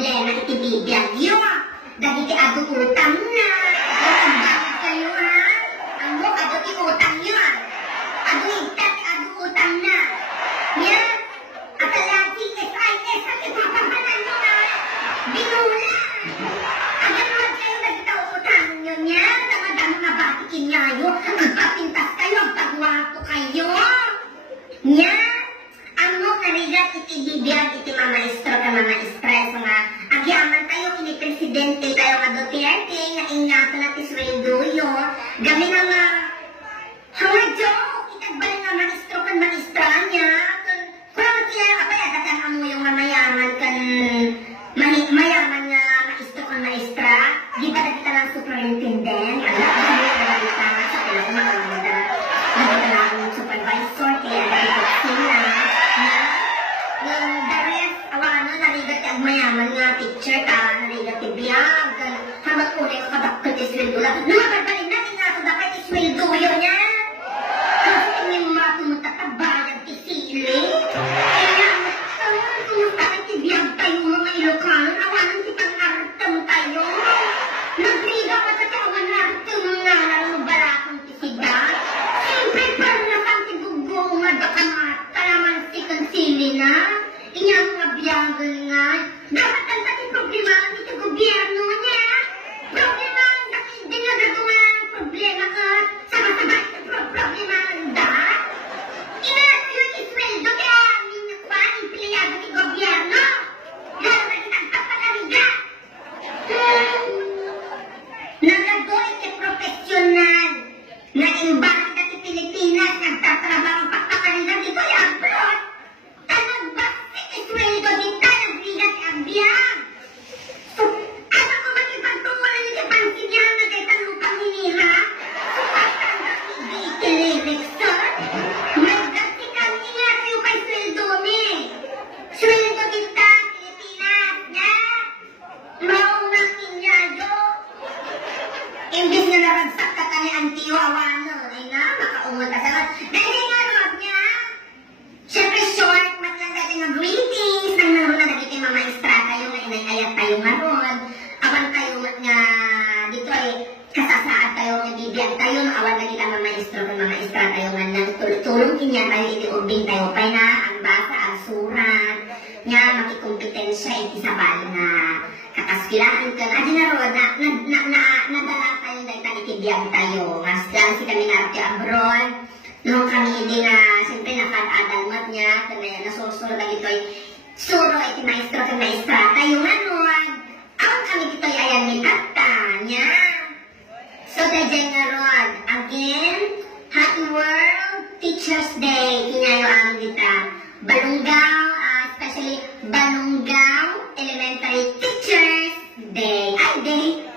problema iti bibiyagyo. Dagiti adu utang na. Ang bakit kayo ha? Ang mo adu ti utang nyo ha? Adu itat adu utang na. Yan. At alati SIS at ipapapanan nyo ha? Binula. Agad naman kayo nagita utang nyo niya. Damadamo na batikin nyayo. Magpapintas kayo. Pagwapo kayo. Nya. Ang mo kanigat iti bibiyag iti mamaestro ka mamaestres nga. Agyaman tayo kini presidente tayo nga Duterte nga ingato na ti sweldoyo. Gami na nga hawadyo itagbalik nga maestro kan maestra niya. Kung kaya kapay atatang amo yung mayaman kan mayaman nga maestro kan maestra. Di ba kita lang superintendent? Ano? Ano kita sa pila ko makamanda. Nagita lang supervisor kaya nagita sila. Yung dares, awano, narigat ang mayaman nga teacher ka, narigat ibiyag, hamat una yung kadakot isweldo lang. Nakabalin natin nga ako dapat isweldo yun niya. Kasi yung mga pumunta ka bayag tisili. Kaya, pumunta ka ibiyag tayo mga Ilocano, awanan kitang artam tayo. Nagriga ka sa kawan artam nga lang mo barakong tisiga. Siyempre, parang nakantigugo nga dakamata naman si Kansili na. Inyang mga biyagan nga. Dapat ang dating problema ang ito gobyerno niya. Problema ang dating dinagagawa ang problema ka. Sama-sama ito problema ang da. Inaas yung isweldo kaya aming nakuha ang empleyado ni gobyerno. Lalo na kitagpapalariga. Nagagoy iti profesional na imbakit at Pilipinas nagtatrabaho pagpapalariga dito ay abroad. Sweldo kita, nagbigat ang biyag. So, ano ko ba ipagtungulan niya pansin niya na kitang lupang hiniha? So, patang iti-lyrics, sir? Magdagsikan niya kayo kay sweldo ni. Sweldo kita, Pilipinas, niya. Maunang inyayo. Imbis na naragsak ka kani Antio Awano, ay nga, makaungot ka sa dahil nga road niya. Siyempre, short, matlang dati nga greetings, nang naroon na nagiging mga estrata yung nga inayayat tayo nga ron. Awan tayo nga dito ay kasasaad tayo nga bibiyag tayo, awan na kita mga maestro ng mga estrata yung nga nang tulong kinyan tayo itiubing tayo pa na ang basa, ang surat, nga makikumpetensya itisabal na kakaskilaan ka. Adi na ron, nadala tayo dahil tanitibiyag tayo. Mas lang si kami nga ito abroad. Nung kami hindi nga, siyempre nakad-adalmat niya, kaya nasusuro na ito ay suro iti maestro at maestra. Tayo nga nun, awang kami dito ay ayan ni tata niya. So, dahil nga ron, again, Happy World Teachers Day. Kinayo amin dito. Balungaw, especially Balungaw Elementary Teachers Day. Ay, day.